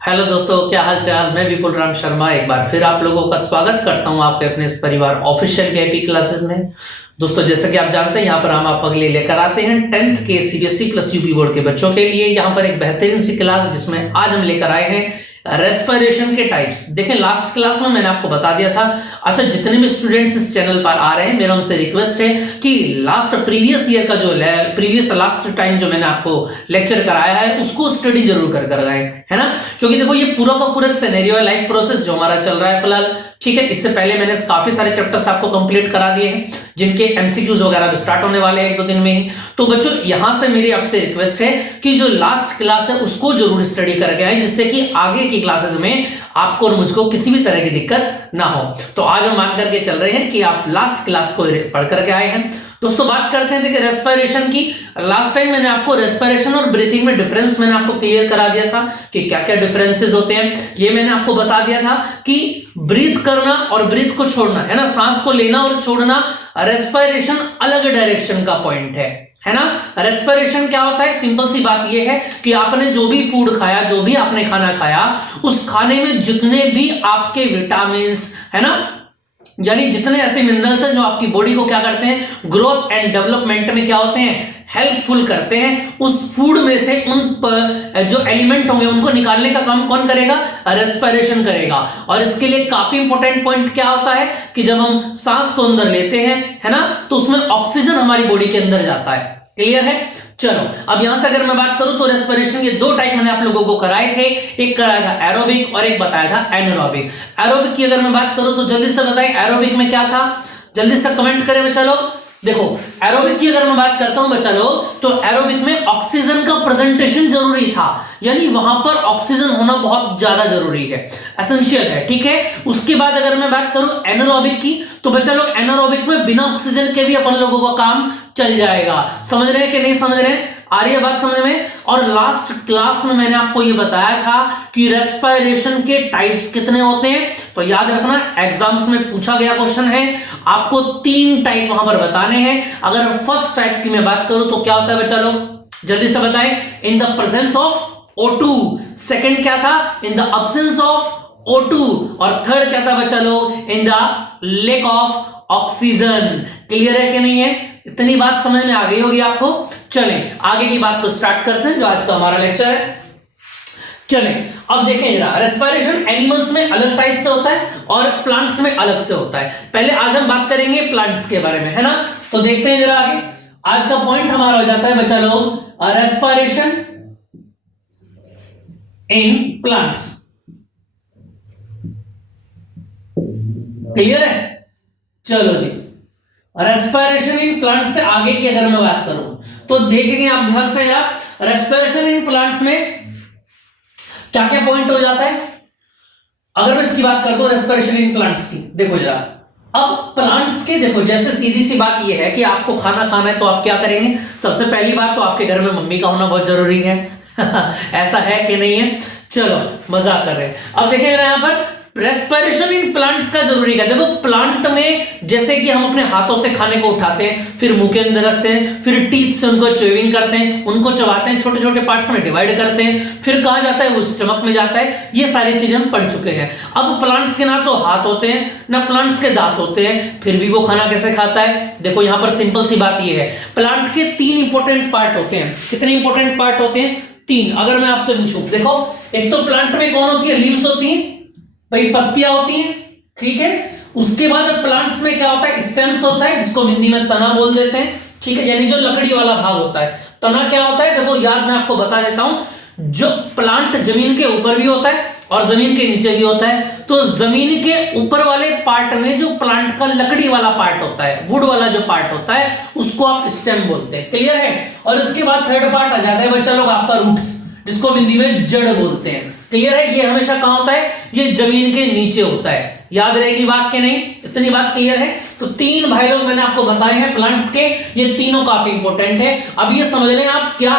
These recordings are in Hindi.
हेलो दोस्तों, क्या हाल चाल। मैं विपुल राम शर्मा एक बार फिर आप लोगों का स्वागत करता हूं आपके अपने इस परिवार ऑफिशियल वीआईपी क्लासेस में। दोस्तों, जैसा कि आप जानते हैं, यहाँ पर हम आप अगले लेकर आते हैं 10th के सीबीएसई प्लस यूपी बोर्ड के बच्चों के लिए यहाँ पर एक बेहतरीन सी क्लास, जिसमें आज हम लेकर आए हैं रेस्पिरेशन के टाइप्स। देखें, लास्ट क्लास में मैंने आपको बता दिया था। अच्छा, जितने भी स्टूडेंट्स इस चैनल पर आ रहे हैं, मेरा उनसे रिक्वेस्ट है कि प्रीवियस ईयर का जो लास्ट टाइम जो मैंने आपको लेक्चर कराया है उसको स्टडी जरूर कर गए, है ना। क्योंकि देखो, ये पूरा का पूरा सिनेरियो है, लाइफ प्रोसेस जो हमारा चल रहा है फिलहाल, ठीक है। इससे पहले मैंने काफी सारे चैप्टर्स आपको कंप्लीट करा दिए हैं, जिनके एमसीक्यूज वगैरह भी स्टार्ट होने वाले हैं 1-2 दिन में ही। तो बच्चों, यहां से मेरी आपसे रिक्वेस्ट है कि जो लास्ट क्लास है उसको जरूर स्टडी करके आए, जिससे कि आगे की क्लासेस में आपको और मुझको किसी भी तरह की दिक्कत ना हो। तो आज हम मान करके चल रहे हैं कि आप लास्ट क्लास को पढ़ करके आए हैं। दोस्तों, बात करते हैं देखिए रेस्पिरेशन की। लास्ट टाइम मैंने आपको रेस्पिरेशन और ब्रीथिंग में डिफरेंस मैंने आपको क्लियर करा दिया था कि क्या क्या डिफरेंसेस होते हैं। ये मैंने आपको बता दिया था कि ब्रीथ करना और ब्रीथ को छोड़ना, है ना, सांस को लेना और छोड़ना, रेस्पिरेशन अलग डायरेक्शन का पॉइंट है ना। रेस्पिरेशन क्या होता है? सिंपल सी बात यह है कि आपने जो भी फूड खाया, जो भी आपने खाना खाया, उस खाने में जितने भी आपके विटामिन्स, है ना, यानी जितने ऐसे मिनरल्स हैं जो आपकी बॉडी को क्या करते हैं, ग्रोथ एंड डेवलपमेंट में क्या होते हैं, हेल्पफुल करते हैं, उस फूड में से उन जो एलिमेंट होंगे उनको निकालने का काम कौन करेगा? रेस्पिरेशन करेगा। और इसके लिए काफी इंपॉर्टेंट पॉइंट क्या होता है कि जब हम सांस को अंदर लेते हैं, है ना, तो उसमें ऑक्सीजन हमारी बॉडी के अंदर जाता है। क्लियर है? चलो, अब यहां से अगर मैं बात करूं तो रेस्पिरेशन के 2 टाइप मैंने आप लोगों को कराए थे। एक कराया था एरोबिक और एक बताया था एनारोबिक। एरोबिक की अगर मैं बात करूं तो जल्दी से बताएं, एरोबिक में क्या था? जल्दी से कमेंट करें बच्चा लोग। देखो, एरोबिक की अगर मैं बात करता हूं बच्चा लोग, तो एरोबिक में ऑक्सीजन का प्रेजेंटेशन जरूरी था, यानी वहां पर ऑक्सीजन होना बहुत ज्यादा जरूरी है, एसेंशियल है, ठीक है। उसके बाद अगर मैं बात करूं एनारोबिक की, तो बच्चा लोग एनारोबिक में बिना ऑक्सीजन के भी अपन लोगों का काम चल जाएगा। समझ रहे हैं कि नहीं समझ रहे हैं? आ रही है बात समझ में? और लास्ट क्लास में मैंने आपको यह बताया था कि रेस्पिरेशन के टाइप्स कितने होते हैं। तो याद रखना, एग्जाम्स में पूछा गया क्वेश्चन है, आपको 3 टाइप वहां पर बताने हैं। अगर फर्स्ट टाइप की मैं बात करूं तो क्या होता है बच्चा लोग, जल्दी से बताएं, in the presence of O2। Second क्या था? In the absence of O2। और थर्ड क्या था बच्चा लोग? In the lake of oxygen. Clear है कि नहीं है? इतनी बात समझ में आ गई होगी आपको। चलें आगे की बात को स्टार्ट करते हैं, जो आज का हमारा लेक्चर है। चलें अब देखें जरा, रेस्पिरेशन एनिमल्स में अलग टाइप से होता है और प्लांट्स में अलग से होता है। पहले आज हम बात करेंगे प्लांट्स के बारे में, है ना। तो देखते हैं जरा आगे। आज का पॉइंट हमारा हो जाता है बच्चा लोग, रेस्पिरेशन इन प्लांट्स। क्लियर है? चलो जी, रेस्पिरेशन इन प्लांट से आगे की अगर मैं बात करूं तो देखेंगे आप ध्यान से यार, रेस्पिरेशन इन प्लांट्स में क्या क्या पॉइंट हो जाता है। अगर मैं इसकी बात करता हूं रेस्पिरेशन इन प्लांट्स की, देखो जरा, अब प्लांट्स के देखो, जैसे सीधी सी बात यह है कि आपको खाना खाना है तो आप क्या करेंगे? सबसे पहली बात तो आपके घर में मम्मी का होना बहुत जरूरी है। ऐसा है कि नहीं है? चलो मजाक कर रहे हैं। अब देखिए यहां पर रेस्पिरेशन इन प्लांट्स का जरूरी है। देखो, प्लांट में जैसे कि हम अपने हाथों से खाने को उठाते हैं, फिर मुंह के अंदर रखते हैं, फिर टीथ से उनको च्यूइंग करते हैं, उनको चबाते हैं, छोटे छोटे पार्ट्स में डिवाइड करते हैं, फिर कहा जाता है वो स्टमक में जाता है। ये सारी चीजें हम पढ़ चुके हैं। अब प्लांट्स के ना तो हाथ होते हैं ना प्लांट्स के दांत होते हैं, फिर भी वो खाना कैसे खाता है? देखो, यहां पर सिंपल सी बात यह है, प्लांट के 3 इंपॉर्टेंट पार्ट होते हैं। कितने इंपॉर्टेंट पार्ट होते हैं? 3। अगर मैं आपसे पूछूं, देखो, एक तो प्लांट में कौन होती है? लीव्स होती हैं भाई, पत्तियां होती हैं, ठीक है। उसके बाद प्लांट्स में क्या होता है? स्टेम्स होता है, जिसको हिंदी में तना बोल देते हैं, ठीक है, यानी जो लकड़ी वाला भाग होता है। तना क्या होता है? देखो याद मैं आपको बता देता हूं, जो प्लांट जमीन के ऊपर भी होता है और जमीन के नीचे भी होता है। तो जमीन के ऊपर वाले पार्ट में जो प्लांट का लकड़ी वाला पार्ट होता है, वुड वाला जो पार्ट होता है, उसको आप स्टेम बोलते हैं। क्लियर है? और इसके बाद थर्ड पार्ट आ जाता है बच्चा लोग आपका रूट्स, जिसको हिंदी में जड़ बोलते हैं। क्लियर है? ये हमेशा कहां होता है? ये जमीन के नीचे होता है। याद रहेगी बात के नहीं? इतनी बात क्लियर है? तो 3 भाई लोग मैंने आपको बताए हैं प्लांट्स के, ये तीनों काफी इंपॉर्टेंट है। अब ये समझ लें आप, क्या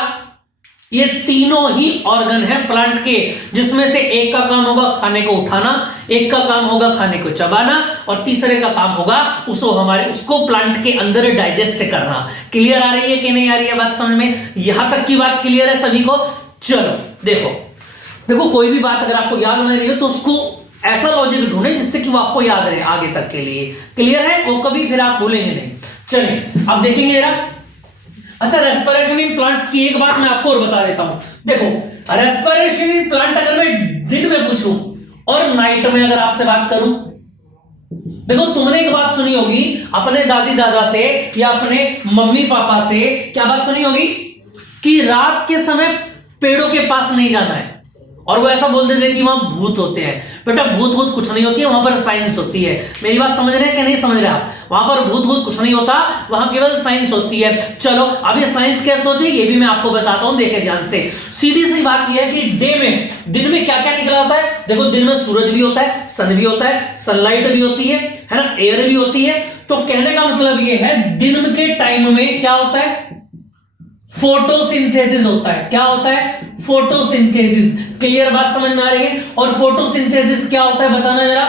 ये तीनों ही ऑर्गन है प्लांट के, जिसमें से एक का काम होगा खाने को उठाना, एक का काम होगा खाने को चबाना, और तीसरे का काम होगा उसको प्लांट के अंदर डाइजेस्ट करना। क्लियर आ रही है कि नहीं आ रही है बात समझ में? यहां तक की बात क्लियर है सभी को? चलो देखो, देखो कोई भी बात अगर आपको याद नहीं रही हो तो उसको ऐसा लॉजिक ढूंढे जिससे कि वो आपको याद रहे आगे तक के लिए। क्लियर है? वो कभी फिर आप भूलेंगे नहीं। चलिए अब देखेंगे जरा। अच्छा, रेस्पिरेशन इन प्लांट्स की एक बात मैं आपको और बता देता हूं। देखो रेस्पिरेशन इन प्लांट अगर मैं दिन में पूछूं और नाइट में अगर आपसे बात करूं, देखो तुमने एक बात सुनी होगी अपने दादी दादा से या अपने मम्मी पापा से, क्या बात सुनी होगी कि रात के समय पेड़ों के पास नहीं जाना है, और वो ऐसा बोल देते कि वहां भूत होते हैं। बेटा भूत भूत कुछ नहीं होती है, वहां पर साइंस होती है। मेरी बात समझ रहे हैं कि नहीं समझ रहे आप? वहां पर भूत भूत कुछ नहीं होता, वहां केवल साइंस होती है। चलो अब ये साइंस कैसे होती है ये भी मैं आपको बताता हूं, देखें ध्यान से। सीधी सी बात यह है कि डे में, दिन में क्या क्या निकला होता है। देखो दिन में सूरज भी होता है, सन भी होता है, सनलाइट भी होती है ना, एयर भी होती है। तो कहने का मतलब ये है दिन के टाइम में क्या होता है, फोटोसिंथेसिस होता है। क्या होता है? फोटोसिंथेसिस। क्लियर बात समझ में आ रही है? और फोटोसिंथेसिस क्या होता है बताना जरा।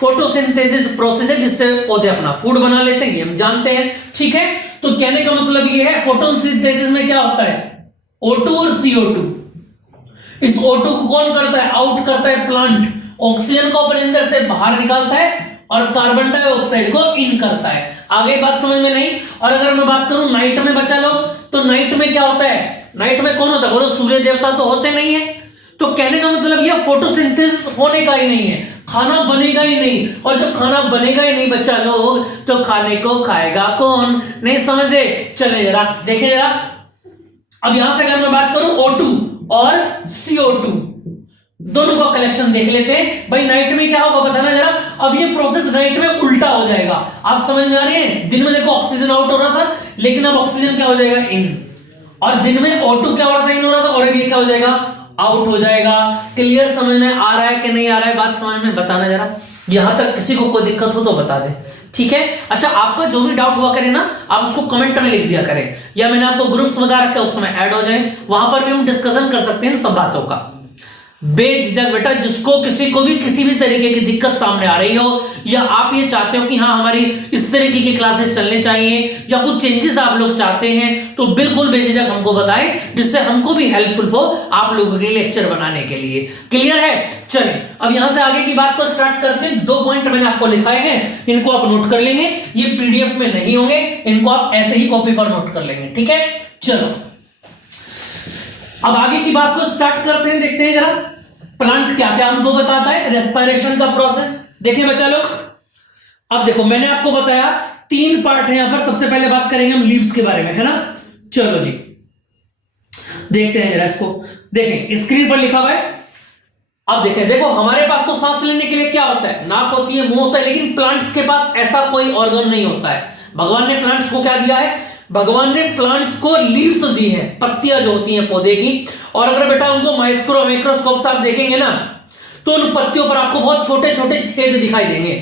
फोटोसिंथेसिस प्रोसेस है जिससे पौधे अपना फूड बना लेते हैं, ये हम जानते हैं। ठीक है, तो कहने का मतलब ये है फोटोसिंथेसिस में क्या होता है, O2 और CO2। इस O2 को कौन करता है, आउट करता है प्लांट, ऑक्सीजन को अपने अंदर से बाहर निकालता है और कार्बन डाइऑक्साइड को इन करता है। आगे बात समझ में नहीं? और अगर मैं बात करूं नाइट में बचा लो, तो नाइट में क्या होता है, नाइट में कौन होता है, बोलो सूर्य देवता तो होते नहीं है। तो कहने का मतलब यह फोटोसिंथेसिस होने का ही नहीं है, खाना बनेगा ही नहीं। और जब खाना बनेगा ही नहीं बच्चा लोग, तो खाने को खाएगा कौन? नहीं समझे? चले जरा देखें जरा। अब यहां से अगर मैं बात करूं O2 और CO2 दोनों का कलेक्शन देख लेते हैं। भाई नाइट में क्या होगा बताना जरा। अब ये प्रोसेस नाइट में उल्टा हो जाएगा। आप समझ में आ रही है? दिन में देखो ऑक्सीजन आउट हो रहा था, लेकिन अब ऑक्सीजन क्या हो जाएगा, इन। और दिन में O2 क्या हो रहा था, इन हो रहा था, और अब ये क्या हो जाएगा, आउट हो जाएगा। क्लियर समझ में आ रहा है कि नहीं आ रहा है? बात समझ में बताना जरा। यहां तक किसी को कोई दिक्कत हो तो बता दे, ठीक है? अच्छा, आपका जो भी डाउट हुआ करे ना, आप उसको कमेंट में लिख दिया करें, या मैंने आपको ग्रुप्स बता रखा है उसमें ऐड हो जाए, वहां पर भी हम डिस्कशन कर सकते हैं सब बातों का बेझिझक। बेटा जिसको किसी को भी किसी भी तरीके की दिक्कत सामने आ रही हो, या आप ये चाहते हो कि हाँ हमारी इस तरीके की क्लासेस चलने चाहिए, या कुछ चेंजेस आप लोग चाहते हैं, तो बिल्कुल बेझिझक हमको बताएं, जिससे हमको भी हेल्पफुल हो आप लोगों के लेक्चर बनाने के लिए। क्लियर है? चलिए अब यहां से आगे की बात को स्टार्ट करते हैं। 2 पॉइंट मैंने आपको लिखाए हैं, इनको आप नोट कर लेंगे। ये पीडीएफ में नहीं होंगे, इनको आप ऐसे ही कॉपी पर नोट कर लेंगे, ठीक है? चलो अब आगे की बात को स्टार्ट करते हैं, देखते हैं जरा प्लांट क्या क्या हमको बताता है, रेस्पिरेशन का प्रोसेस। देखिए बच्चा लोग, अब देखो मैंने आपको बताया 3 पार्ट है यहां पर। सबसे पहले बात करेंगे हम लीव्स के बारे में, है ना? चलो जी देखते हैं जरा इसको। देखें स्क्रीन पर लिखा हुआ है। अब देखें, देखो हमारे पास तो सांस लेने के लिए क्या होता है, नाक होती है, मुंह होता है, लेकिन प्लांट्स के पास ऐसा कोई ऑर्गन नहीं होता है। भगवान ने प्लांट्स को क्या दिया है, भगवान ने प्लांट्स को लीव्स दी है, पत्तियां जो होती हैं पौधे की। और अगर बेटा उनको माइक्रोस्कोप से आप देखेंगे ना, तो उन पत्तियों पर आपको बहुत छोटे छोटे छेद दिखाई देंगे,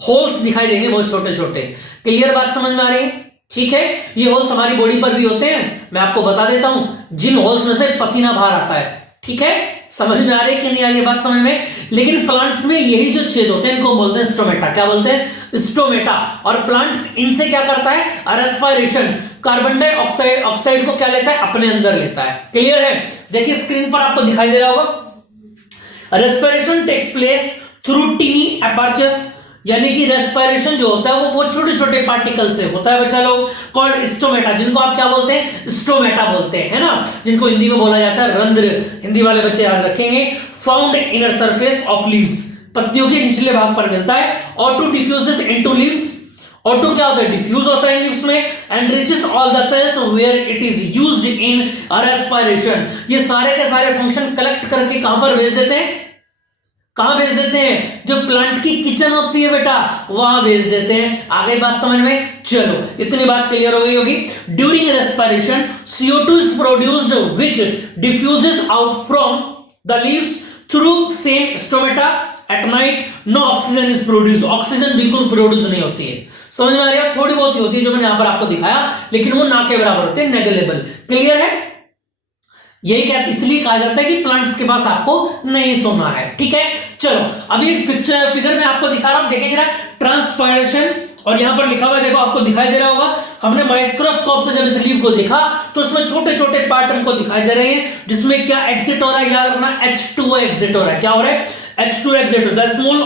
होल्स दिखाई देंगे बहुत छोटे छोटे। क्लियर बात समझ में आ रही है? ठीक है, ये होल्स हमारी बॉडी पर भी होते हैं, मैं आपको बता देता हूं जिन होल्स में से पसीना बाहर आता है। ठीक है, समझ में आ रही है कि नहीं आ रही है बात समझ में? लेकिन प्लांट्स में यही जो छेद होते हैं इनको बोलते हैं स्टोमेटा। क्या बोलते हैं? स्टोमेटा। और प्लांट्स इनसे क्या करता है, रेस्पिरेशन, कार्बन डाइऑक्साइड ऑक्साइड को क्या लेता है, अपने अंदर लेता है। क्लियर है? देखिए स्क्रीन पर आपको दिखाई दे रहा होगा, respiration takes place through tiny apertures, यानी कि रेस्पिरेशन जो होता है वो बहुत छोटे छोटे पार्टिकल से होता है बच्चा लोग, कॉल्ड स्टोमेटा, जिनको आप क्या बोलते हैं, स्टोमेटा बोलते हैं, है ना? जिनको हिंदी में बोला जाता है रंध्र। हिंदी वाले बच्चे याद रखेंगे। Found inner surface of leaves, पत्तियों के निचले भाग पर मिलता है। O2 diffuses into leaves, O2 क्या होता है, डिफ्यूज होता है लीव्स में, and reaches all the cells where it is used in respiration. ये सारे के सारे फंक्शन कलेक्ट करके कहां पर भेज देते हैं, कहां भेज देते हैं, जो प्लांट की किचन होती है बेटा वहां भेज देते हैं। आगे बात समझ में? चलो इतनी बात क्लियर हो गई होगी। During respiration CO2 is produced which diffuses out from the leaves through same stomata. At night no oxygen is produced, oxygen बिल्कुल प्रोड्यूस नहीं होती है। समझ में आ रही है? थोड़ी बहुत ही होती है जो मैंने यहां पर आपको दिखाया, लेकिन वो ना के बराबर होते हैं, नेग्लेजिबल। क्लियर है? यही क्या इसलिए कहा जाता है कि प्लांट्स के पास आपको नहीं सोना है। ठीक है, चलो अभी फिगर में आपको दिखा रहा हूं, देखिए जरा। ट्रांसपायरेशन और यहां पर लिखा हुआ है, देखो आपको दिखाई दे रहा होगा, हमने माइक्रोस्कोप से जब इस लीफ को देखा तो उसमें छोटे छोटे पार्ट हमको दिखाई दे रहे हैं, जिसमें क्या एग्जिट हो रहा है, याद रखना H2O एग्जिट हो रहा है। क्या हो रहा है? H2O एग्जिट हो रहा है। Small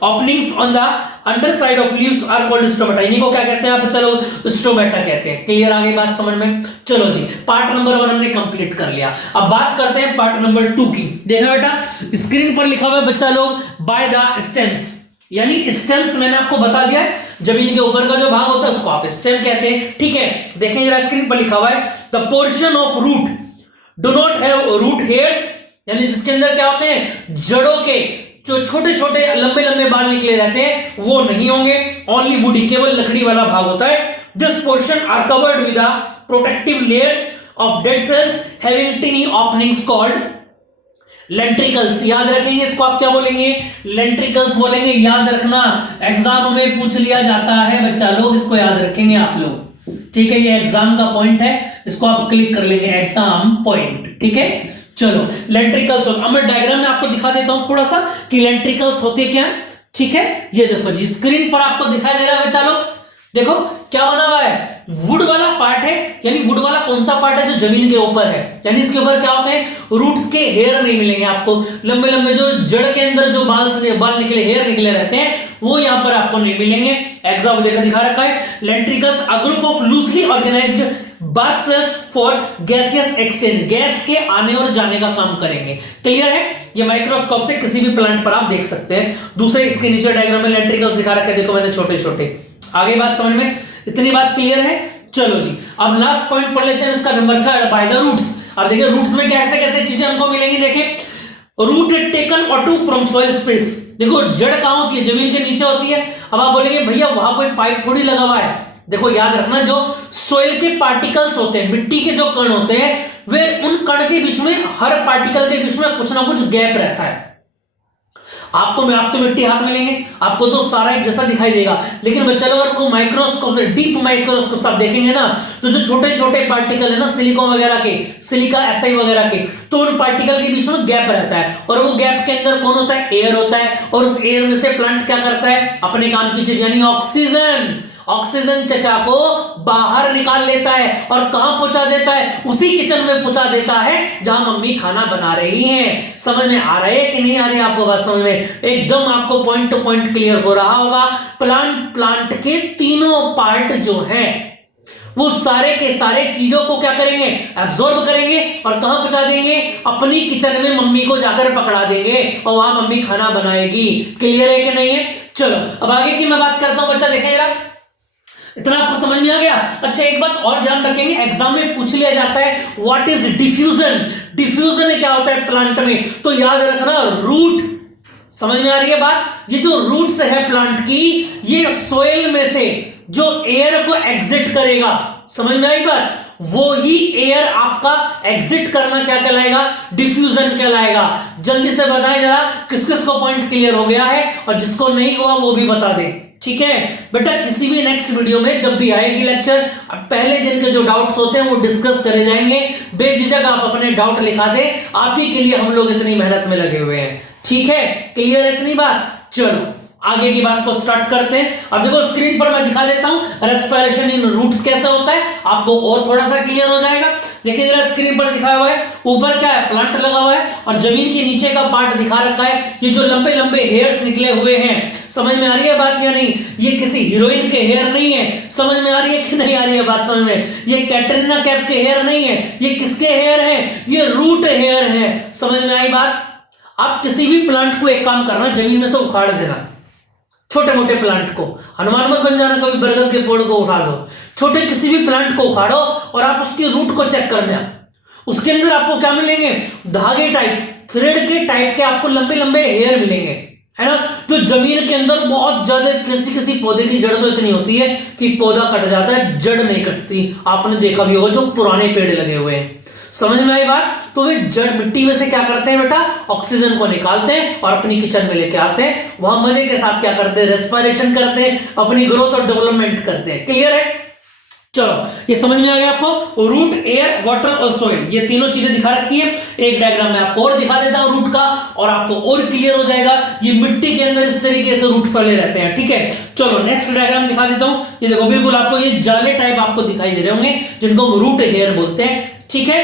openings on the underside of leaves are called stomata। इन्हीं को क्या कहते हैं आप? चलो स्टोमेटा कहते हैं। क्लियर? आगे बात समझ में? चलो जी, पार्ट नंबर 1 हमने कंप्लीट कर लिया। अब बात करते हैं पार्ट नंबर 2 की। देखो बेटा, स्क्रीन पर लिखा हुआ है बच्चा लोग, बाय द स्टेम्स, यानी स्टेम्स मैंने आपको बता दिया है, जमीन के ऊपर का जो भाग होता है उसको आप स्टेम कहते हैं। ठीक है, देखें जरा स्क्रीन पर लिखा हुआ है, the portion of root do not have root hairs, यानी जिसके अंदर क्या होते हैं, जड़ों के जो छोटे छोटे लंबे लंबे बाल निकले रहते हैं वो नहीं होंगे। ओनली वुडी, केवल लकड़ी वाला भाग होता है। This portion are covered with protective layers of dead cells having tiny openings called lenticels. याद रखेंगे इसको, आप क्या बोलेंगे? लेंट्रिकल्स बोलेंगे। याद रखना, एग्जाम में पूछ लिया जाता है बच्चा लोग, इसको याद रखेंगे आप लोग। ठीक है, ये एग्जाम का पॉइंट है, इसको आप क्लिक कर लेंगे, एग्जाम पॉइंट। ठीक है, चलो लेंट्रिकल्स। अब मैं डायग्राम में आपको दिखा देता हूं थोड़ा सा कि लेंट्रिकल्स होते क्या है। ठीक है, ये देखो जी, स्क्रीन पर आपको दिखाई दे रहा है बच्चा लोग, देखो क्या बना हुआ है, वुड वाला पार्ट है। यानी वुड वाला कौन सा पार्ट है? जो जमीन के ऊपर है, यानी इसके ऊपर क्या होते हैं, रूट्स के हेयर नहीं मिलेंगे आपको। लंबे लंबे जो जड़ के अंदर जो बाल निकले, हेयर निकले रहते हैं, वो यहां पर आपको नहीं मिलेंगे। एग्जाम्पल देखकर दिखा रखा है, lenticels a group of loosely organized bark cells for gaseous exchange, gas के आने और जाने का काम करेंगे। क्लियर है? ये माइक्रोस्कोप से किसी भी प्लांट पर आप देख सकते हैं। दूसरे इसके नीचे डायग्राम में लेंट्रिकल्स दिखा रखे, देखो मैंने छोटे छोटे। आगे बात समझ में? इतनी बात क्लियर है? चलो जी, अब लास्ट पॉइंट पढ़ लेते हैं, इसका नंबर 3, बाय द रूट्स। अब देखिए रूट्स में कैसे कैसे चीजें हमको मिलेंगी। देखिए, रूट टेकन और टू फ्रॉम सॉइल स्पेस। देखो जड़ कहां होती है? जमीन के नीचे होती है। अब आप बोलेंगे भैया वहां कोई पाइप थोड़ी लगा हुआ है। देखो याद रखना, जो सॉइल के पार्टिकल्स होते हैं, मिट्टी के जो कण होते हैं, वे उन कण के बीच में, हर पार्टिकल के बीच में कुछ ना कुछ गैप रहता है। आपको मिट्टी हाथ में लेंगे, आपको तो सारा एक जैसा दिखाई देगा, लेकिन बच्चा लोग अगर को माइक्रोस्कोप से, डीप माइक्रोस्कोप से आप देखेंगे ना, तो जो छोटे छोटे पार्टिकल है ना, सिलिकॉन वगैरह के, सिलिका एसआई वगैरह के, तो उन पार्टिकल के बीच में गैप रहता है। और वो गैप के अंदर कौन होता है? एयर होता है। और उस एयर में से प्लांट क्या करता है? अपने काम की चीज, यानी ऑक्सीजन चचा को बाहर निकाल लेता है। और कहां पहुंचा देता है? उसी किचन में पहुंचा देता है जहां मम्मी खाना बना रही हैं। समझ में आ रहा है कि नहीं आ रही आपको बात? समझ में एकदम आपको पॉइंट टू पॉइंट क्लियर हो रहा होगा। प्लांट के तीनों पार्ट जो हैं, वो सारे के सारे चीजों को क्या करेंगे? एब्जॉर्ब करेंगे और कहां पहुंचा देंगे? अपनी किचन में मम्मी को जाकर पकड़ा देंगे और वहां मम्मी खाना बनाएगी। क्लियर है कि नहीं है? चलो अब आगे की मैं बात करता हूं। बच्चा देखें जरा, इतना आपको समझ में आ गया? अच्छा, एक बात और ध्यान रखेंगे, एग्जाम में पूछ लिया जाता है व्हाट इज डिफ्यूजन। डिफ्यूजन क्या होता है प्लांट में? तो याद रखना, रूट। समझ में आ रही है बात? ये जो रूट्स है प्लांट की, ये सोइल में से जो एयर को एग्जिट करेगा, समझ में आई बात, वो ही एयर आपका एग्जिट करना क्या कहलाएगा? डिफ्यूजन कहलाएगा। जल्दी से बताएं जरा किस किस को पॉइंट क्लियर हो गया है, और जिसको नहीं हुआ वो भी बता दें। ठीक है बेटा, किसी भी नेक्स्ट वीडियो में जब भी आएगी लेक्चर, पहले दिन के जो डाउट्स होते हैं वो डिस्कस करे जाएंगे। बेझिझक आप अपने डाउट लिखा दे, आप ही के लिए हम लोग इतनी मेहनत में लगे हुए हैं। ठीक है, क्लियर है इतनी बात? चलो आगे की बात को स्टार्ट करते हैं। अब देखो स्क्रीन पर मैं दिखा देता हूं रेस्पिरेशन इन रूट्स कैसे होता है, आपको और थोड़ा सा क्लियर हो जाएगा। देखिए जरा स्क्रीन पर दिखाया हुआ है, ऊपर क्या है? प्लांट लगा हुआ है, और जमीन के नीचे का पार्ट दिखा रखा है। ये जो लंबे लंबे हेयर्स निकले हुए हैं, समझ में आ रही है बात या नहीं? ये किसी हीरोइन के हेयर नहीं है। समझ में आ रही है कि नहीं आ रही है बात समझ में? ये कैटरीना कैफ के हेयर नहीं है। ये किसके हेयर है? ये रूट हेयर है। समझ में आई बात? आप किसी भी प्लांट को एक काम करना, जमीन में से उखाड़ देना, छोटे मोटे प्लांट को। हनुमान मत बन जाना कभी, बरगद के पेड़ को उठा दो। छोटे किसी भी प्लांट को उखाड़ो और आप उसकी रूट को चेक करना। उसके अंदर आपको क्या मिलेंगे? धागे टाइप, थ्रेड के टाइप के आपको लंबे लंबे हेयर मिलेंगे, है ना? जो जमीन के अंदर बहुत ज्यादा, किसी पौधे की जड़ तो इतनी होती है कि पौधा कट जाता है, जड़ नहीं कटती। आपने देखा भी होगा जो पुराने पेड़ लगे हुए हैं। समझ में आई बात? तो वे जड़ मिट्टी में से क्या करते हैं बेटा? ऑक्सीजन को निकालते हैं और अपनी किचन में लेके आते हैं। वहां मजे के साथ क्या करते हैं? रेस्पिरेशन करते हैं, अपनी ग्रोथ और डेवलपमेंट करते हैं। क्लियर है? चलो ये समझ में आ गया आपको। रूट, एयर, वाटर और सोइल, ये तीनों चीजें दिखा रखी है। एक डायग्राम में आपको और दिखा देता हूं रूट का, और आपको और क्लियर हो जाएगा। ये मिट्टी के अंदर इस तरीके से रूट फैले रहते हैं, ठीक है। चलो नेक्स्ट डायग्राम दिखा देता हूं। ये देखो बिल्कुल आपको ये जाले टाइप आपको दिखाई दे रहे होंगे, जिनको हम रूट हेयर बोलते हैं, ठीक है।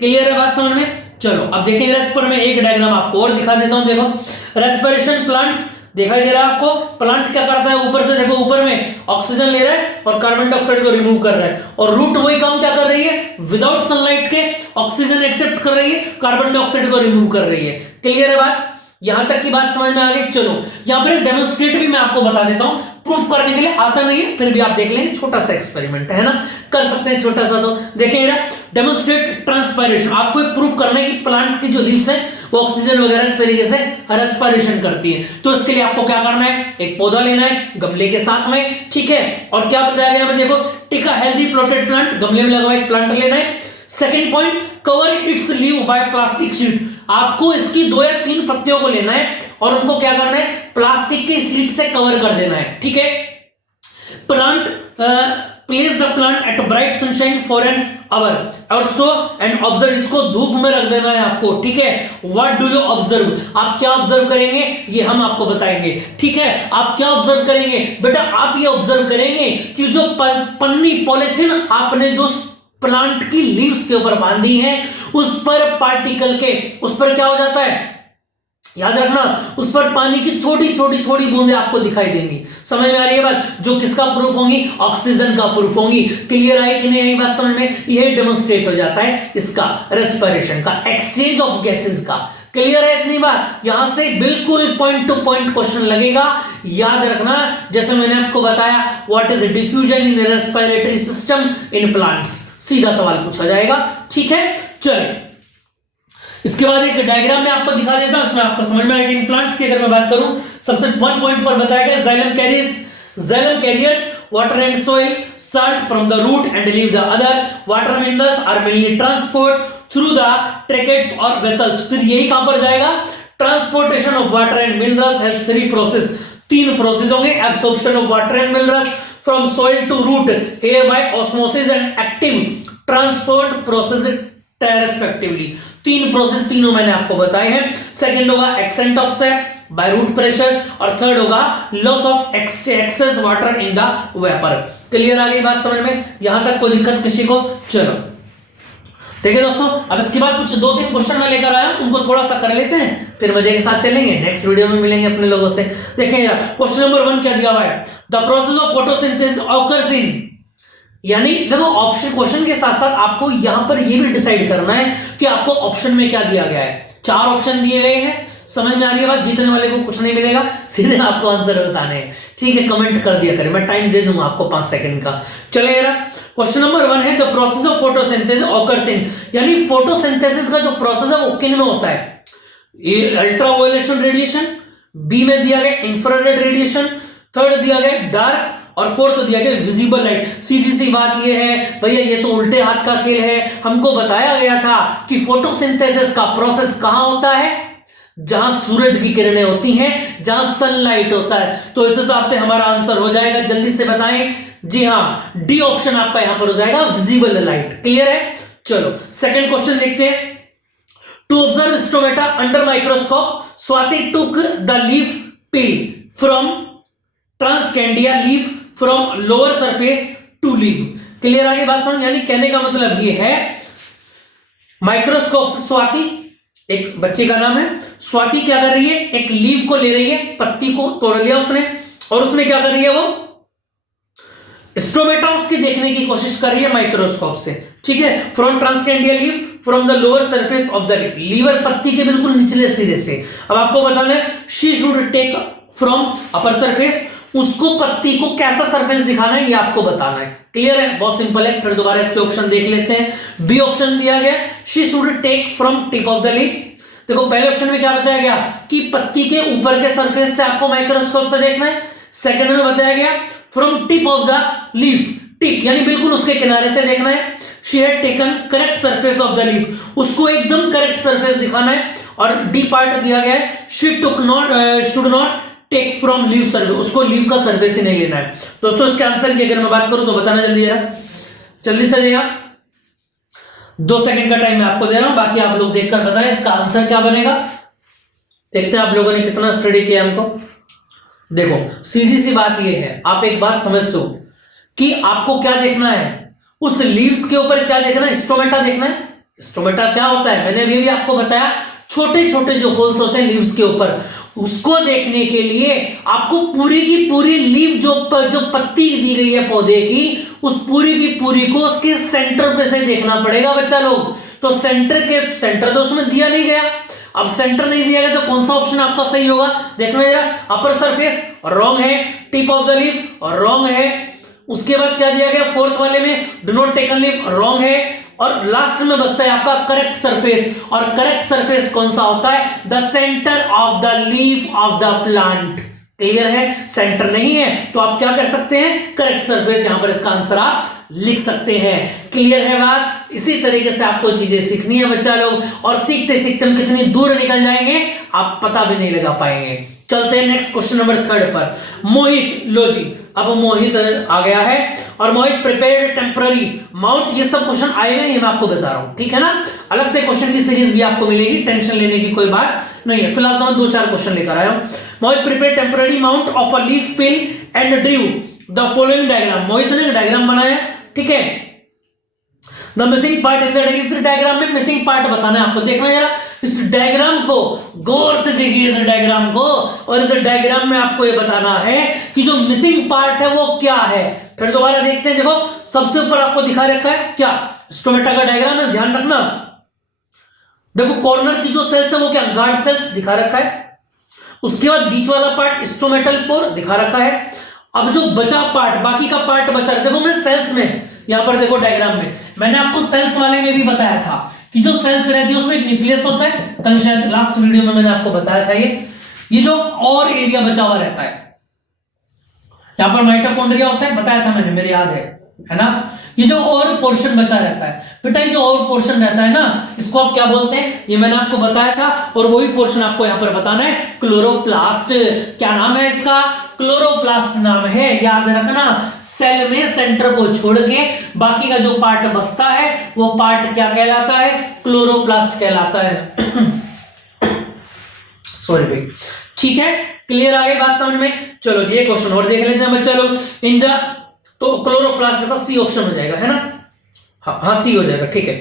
क्लियर है बात समझ में? चलो अब देखेंगे रेस्पर में एक डायग्राम आपको और दिखा देता हूं। देखो रेस्पिरेशन प्लांट्स दिखाई दे रहा है आपको। प्लांट क्या करता है, ऊपर से देखो, ऊपर में ऑक्सीजन ले रहा है और कार्बन डाइऑक्साइड को रिमूव कर रहा है, और रूट वही काम क्या कर रही है, विदाउट सनलाइट के ऑक्सीजन एक्सेप्ट कर रही है, कार्बन डाइऑक्साइड को रिमूव कर रही है। क्लियर है बात? यहां तक की बात समझ में आ गई। चलो यहां पर एक डेमोन्स्ट्रेट भी मैं आपको बता देता हूं, प्रूफ करने के लिए आता नहीं है, फिर भी आप देख लेंगे, छोटा सा एक्सपेरिमेंट है ना, कर सकते हैं छोटा सा। तो देखिए डेमोन्स्ट्रेट ट्रांसपायरेशन, आपको एक प्रूफ करना है कि प्लांट की जो लीव्स है वो ऑक्सीजन वगैरह इस तरीके से रेस्पिरेशन करती है। तो इसके लिए आपको क्या करना है, एक पौधा लेना है गमले के साथ में, ठीक है। और क्या बताया गया है, देखो टिक अ हेल्दी प्लॉटेड प्लांट, गमले में लगा हुआ एक प्लांट लेना है। Second point, cover it's leave bye plastic sheet, आपको इसकी 2 या 3 पत्तियों को लेना है और उनको क्या करना है, प्लास्टिक की शीट से कवर कर देना है, ठीक है। Plant place the plant at bright sunshine for an hour और सो एंड ऑब्जर्व, इसको धूप में रख देना है आपको, ठीक है। व्हाट डू यू ऑब्जर्व, आप क्या ऑब्जर्व करेंगे ये हम आपको बताएंगे, ठीक है। आप क्या ऑब्जर्व करेंगे बेटा, आप ये ऑब्जर्व करेंगे कि जो पन्नी पॉलिथीन आपने जो प्लांट की लीव्स के ऊपर बांधी है उस पर पार्टिकल के, उस पर क्या हो जाता है, याद रखना, उस पर पानी की थोड़ी छोटी बूंदें आपको दिखाई देंगी। समझ में आ रही है बात? जो किसका प्रूफ होंगी, ऑक्सीजन का प्रूफ होंगी। क्लियर आई कि नहीं आई बात समझ में? यही डेमोन्स्ट्रेट हो जाता है इसका रेस्पिरेशन का, एक्सचेंज ऑफ गैसेस का। क्लियर है इतनी बात? यहां से बिल्कुल पॉइंट टू पॉइंट क्वेश्चन लगेगा, याद रखना। जैसे मैंने आपको बताया, what is diffusion in respiratory system in plants, सीधा सवाल पूछा जाएगा, ठीक है। चलिए इसके बाद एक डायग्राम में आपको दिखा देता हूं, इसमें आपको समझ में आएगा। इन प्लांट्स की अगर मैं बात करूं, सबसे 1 पॉइंट पर बताया गया, xylem carriers water and soil salt from the root and leave the other water minerals are mainly transport through the tracheids or vessels। फिर यही कहां पर जाएगा, transportation of water and minerals has 3 process, 3 process होंगे। Absorption of water and minerals from soil to root hair by osmosis and active transport process respectively. 3 process, तीनों मैंने आपको बताए हैं। सेकंड होगा ascent of sap by root pressure, और थर्ड होगा loss of excess water in the vapour. Clear आ गई बात समझ में? यहां तक कोई दिक्कत किसी को? चलो ठीक है दोस्तों, अब इसके बाद कुछ 2-3 क्वेश्चन मैं लेकर आया, उनको थोड़ा सा कर लेते हैं, फिर मजे के साथ चलेंगे। नेक्स्ट वीडियो में मिलेंगे अपने लोगों से। देखिए क्वेश्चन नंबर 1 क्या दिया हुआ है, the process of photosynthesis occurs in, यानी देखो ऑप्शन, क्वेश्चन के साथ साथ आपको यहां पर यह भी डिसाइड करना है कि आपको ऑप्शन में क्या दिया गया है। 4 ऑप्शन दिए गए हैं, समझ में आ रही है बात? जीतने वाले को कुछ नहीं मिलेगा, सीधे आपको आंसर बताने हैं, ठीक है। कमेंट कर दिया करें, मैं टाइम दे दूंगा आपको 5 सेकंड का। चलेगा क्वेश्चन नंबर 1 है, the process of photosynthesis occurs in, यानी फोटोसिंथेसिस का जो प्रोसेस है वो किन में होता है, ये अल्ट्रावायलेशन रेडिएशन, बी में दिया गया इंफ्रारेड रेडिएशन, थर्ड दिया गया डार्क, और फोर्थ दिया गया विजिबल लाइट। सीधी सी बात ये है भैया, ये तो उल्टे हाथ का खेल है। हमको बताया गया था कि फोटोसिंथेसिस का प्रोसेस कहां होता है, जहां सूरज की किरणें होती हैं, जहां सनलाइट होता है। तो इस हिसाब से हमारा आंसर हो जाएगा, जल्दी से बताएं। जी हां, डी ऑप्शन आपका यहां पर हो जाएगा, विजिबल लाइट। क्लियर है? चलो सेकंड क्वेश्चन देखते हैं। To observe stomata under microscope, Swati took the leaf peel from tradescantia leaf from lower surface to leaf. Clear आगे बात समझ? यानी कहने का मतलब ये है, माइक्रोस्कोप से स्वाति, एक बच्चे का नाम है स्वाति, क्या कर रही है, एक लीव को ले रही है, पत्ती को तोड़ लिया उसने, और उसमें क्या कर रही है, वो स्टोमेटा उसकी देखने की कोशिश कर रही है माइक्रोस्कोप से, ठीक है। From tradescantia leaf from the lower surface of the leaf, लीवर पत्ती के बिल्कुल निचले सिरे से। अब आपको बताना है, she should take from upper surface, उसको पत्ती को कैसा सरफेस दिखाना है ये आपको बताना है। क्लियर है? बहुत सिंपल है। फिर दोबारा इसके ऑप्शन देख लेते हैं। बी ऑप्शन दिया गया, she should take from tip of the leaf. देखो पहले ऑप्शन में क्या बताया गया कि पत्ती के ऊपर के सरफेस से आपको माइक्रोस्कोप से देखना है। सेकंड में बताया गया from tip of the leaf, tip यानी बिल्कुल उसके किनारे से देखना है। She had taken correct surface of the leaf, उसको एकदम करेक्ट सरफेस दिखाना है। और डी पार्ट दिया गया है, she took not should not take from leaf surface, उसको लीव का सर्वे से नहीं लेना है। दोस्तों इसके आंसर की अगर मैं बात करूं तो बताना जल्दी जरा। जल्दी से जाइए। 2 सेकंड का टाइम मैं आपको दे रहा हूं, बाकी आप लोग देखकर बताएं इसका आंसर क्या बनेगा। देखते हैं आप लोगों ने कितना स्टडी किया हमको। देखो सीधी सी बात यह है, आप एक बात समझो कि आपको क्या देखना है, उस लीव्स के ऊपर क्या देखना है, स्टोमेटा देखना है। स्टोमेटा क्या होता है, मैंने अभी भी आपको बताया, छोटे छोटे जो होल्स होते हैं लीव्स के ऊपर, उसको देखने के लिए आपको पूरी की पूरी लीव जो पत्ती दी गई है पौधे की, उस पूरी की पूरी को उसके सेंटर पे से देखना पड़ेगा बच्चा लोग। तो सेंटर तो उसमें दिया नहीं गया, अब सेंटर नहीं दिया गया तो कौन सा ऑप्शन आपका सही होगा, देखना जरा। अपर सरफेस रॉन्ग है, tip of the leaf wrong है, उसके बाद क्या दिया गया फोर्थ वाले में, do not taken leaf wrong है, और लास्ट में बचता है आपका करेक्ट सरफेस। और करेक्ट सरफेस कौन सा होता है, the centre of the leaf of the plant. Clear है, सेंटर नहीं है तो आप क्या कर सकते हैं, करेक्ट सरफेस, यहां पर इसका आंसर आप लिख सकते हैं। क्लियर है बात। इसी तरीके से आपको चीजें सीखनी है बच्चा लोग, और सीखते सीखते हम कितनी दूर निकल जाएंगे आप पता भी नहीं लगा पाएंगे। चलते हैं नेक्स्ट क्वेश्चन नंबर 3 पर। मोहित, लो जी, अब मोहित आ गया है, और मोहित प्रिपेयर्ड टेम्पररी माउंट, ये सब क्वेश्चन आए हुए ये मैं आपको बता रहा हूं, ठीक है ना। अलग से क्वेश्चन की सीरीज भी आपको मिलेगी, टेंशन लेने की कोई बात नहीं है। फिलहाल तो मैं 2-4 क्वेश्चन लेकर आया हूं। Mohit prepare temporary mount of a leaf peel and drew the following diagram. Mohit ने डायग्राम बनाया, ठीक है। The missing part in the इस डायग्राम में मिसिंग पार्ट बताना है आपको, देखना जरा इस डायग्राम को, गौर से देखिए इस डायग्राम को, और इस डायग्राम में आपको ये बताना है कि जो मिसिंग पार्ट है वो क्या है। फिर दोबारा देखते हैं, देखो सबसे ऊपर आपको दिखा रखा है क्या, स्टोमेटा का डायग्राम है, ध्यान रखना। देखो कॉर्नर की जो सेल्स है वो क्या, गार्ड सेल्स दिखा रखा है। उसके बाद बीच वाला पार्ट स्टोमेटल पोर दिखा रखा है। अब जो बचा पार्ट, बाकी का पार्ट बचा, देखो मैं सेल्स में, यहां पर देखो डायग्राम में मैंने आपको सेल्स वाले में भी बताया था कि जो सेल्स रहती है उसमें एक न्यूक्लियस होता है, कल शायद लास्ट वीडियो में मैंने आपको बताया था। ये जो और एरिया बचा हुआ रहता है, यहां पर माइटोकॉन्ड्रिया होता है, बताया था मैंने, मेरे याद है ना। ये जो और पोर्शन बचा रहता है बेटा, ये जो और पोर्शन रहता है ना, इसको आप क्या बोलते हैं, ये मैंने आपको बताया था, और वही पोर्शन आपको यहां पर बताना है, क्लोरोप्लास्ट। क्या नाम है इसका, क्लोरोप्लास्ट नाम है, याद रखना। सेल में सेंटर को छोड़ के बाकी का जो पार्ट बचता है वो पार्ट क्या कहलाता है, क्लोरोप्लास्ट कहलाता है। सॉरी भाई, ठीक है, क्लियर आ गई बात समझ में। चलो जी एक क्वेश्चन और देख लेते हैं बच्चा लोग। इन द, तो क्लोरोप्लास्ट का सी ऑप्शन हो जाएगा, है ना। हाँ सी हो जाएगा, ठीक है।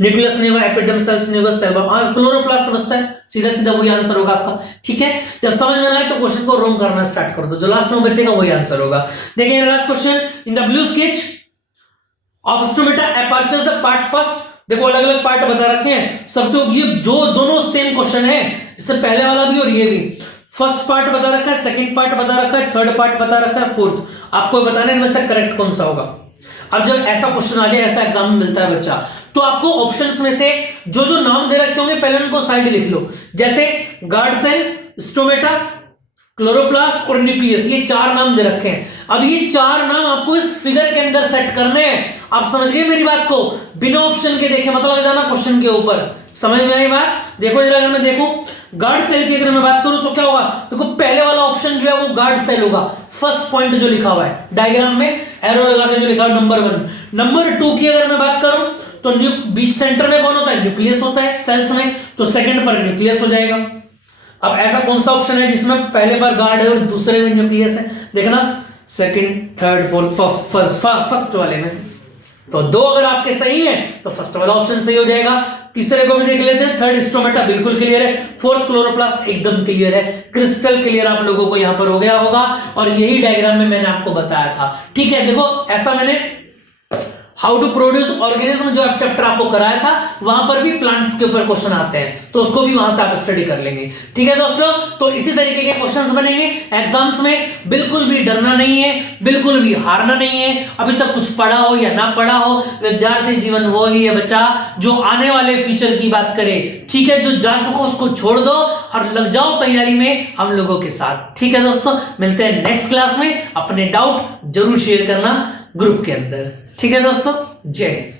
न्यूक्लियस नहीं होगा, एपिडर्म सेल्स नहीं होगा, सेल, क्लोरोप्लास्ट बचता है, सीधा सीधा वही आंसर होगा आपका, ठीक है। जब समझ में आए तो क्वेश्चन को रोंग करना स्टार्ट कर दो, जो लास्ट में बचेगा वही आंसर होगा। देखिए last question, in the blue sketch of stomata apertures the part first. देखो अलग अलग पार्ट बता रखे हैं सबसे, ये दोनों सेम क्वेश्चन है, इससे पहले वाला भी और ये भी। फर्स्ट पार्ट बता रखा है, सेकंड पार्ट बता रखा है, थर्ड पार्ट बता रखा है, फोर्थ। आपको बताना है इनमें से करेक्ट कौन सा होगा। अब जब ऐसा क्वेश्चन आ जाए, ऐसा एग्जाम में मिलता है बच्चा, तो आपको ऑप्शंस में से जो जो नाम दे रखे होंगे पहले उनको साइड लिख लो, जैसे गार्ड सेल, स्टोमेटा, क्लोरोप्लास्ट और न्यूक्लियस, ये 4 नाम दे रखे हैं। अब ये 4 नाम आपको इस फिगर के अंदर सेट करने हैं। आप समझ गए मेरी बात को, बिना ऑप्शन के देखे मतलब जाना क्वेश्चन के ऊपर, समझ में आई बात। देखो जरा, अगर मैं देखूं गार्ड सेल की अगर मैं बात करूं तो क्या होगा, देखो पहले वाला ऑप्शन जो है वो गार्ड सेल होगा, फर्स्ट पॉइंट जो लिखा हुआ है डायग्राम में एरो लगा के जो लिखा हुआ नंबर 1। नंबर 2 की अगर मैं बात करूं तो बीच सेंटर में कौन होता है, न्यूक्लियस होता है सेल्स में, तो सेकंड पर न्यूक्लियस हो जाएगा। अब ऐसा कौन सा ऑप्शन है जिसमें पहले बार गार्ड है और दूसरे में न्यूक्लियस है, देखना सेकंड, थर्ड, फोर्थ, फर्स्ट वाले में। तो 2 अगर आपके सही है तो फर्स्ट वाला ऑप्शन सही हो जाएगा। तीसरे को भी देख लेते हैं, थर्ड स्टोमेटा बिल्कुल क्लियर है, फोर्थ क्लोरोप्लास्ट एकदम क्लियर है, क्रिस्टल क्लियर आप लोगों को यहां पर हो गया होगा। और यही डायग्राम में मैंने आपको बताया था, ठीक है। देखो ऐसा मैंने हाउ टू प्रोड्यूस ऑर्गेनिज्म जो चैप्टर आपको कराया था, वहां पर भी प्लांट्स के ऊपर क्वेश्चन आते हैं, तो उसको भी वहां से आप स्टडी कर लेंगे, ठीक है दोस्तों। तो इसी तरीके के क्वेश्चंस बनेंगे एग्जाम्स में, बिल्कुल भी डरना नहीं है, बिल्कुल भी हारना नहीं है। अभी तक कुछ पढ़ा हो या ना पढ़ा हो, विद्यार्थी जीवन वो ही है बच्चा जो आने वाले फ्यूचर की बात करे, ठीक है। जो जा चुका उसको छोड़ दो और लग जाओ तैयारी में हम लोगों के साथ, ठीक है दोस्तों। मिलते हैं नेक्स्ट क्लास में, अपने डाउट जरूर शेयर करना ग्रुप के अंदर, ठीक है दोस्तों। जय हिंद।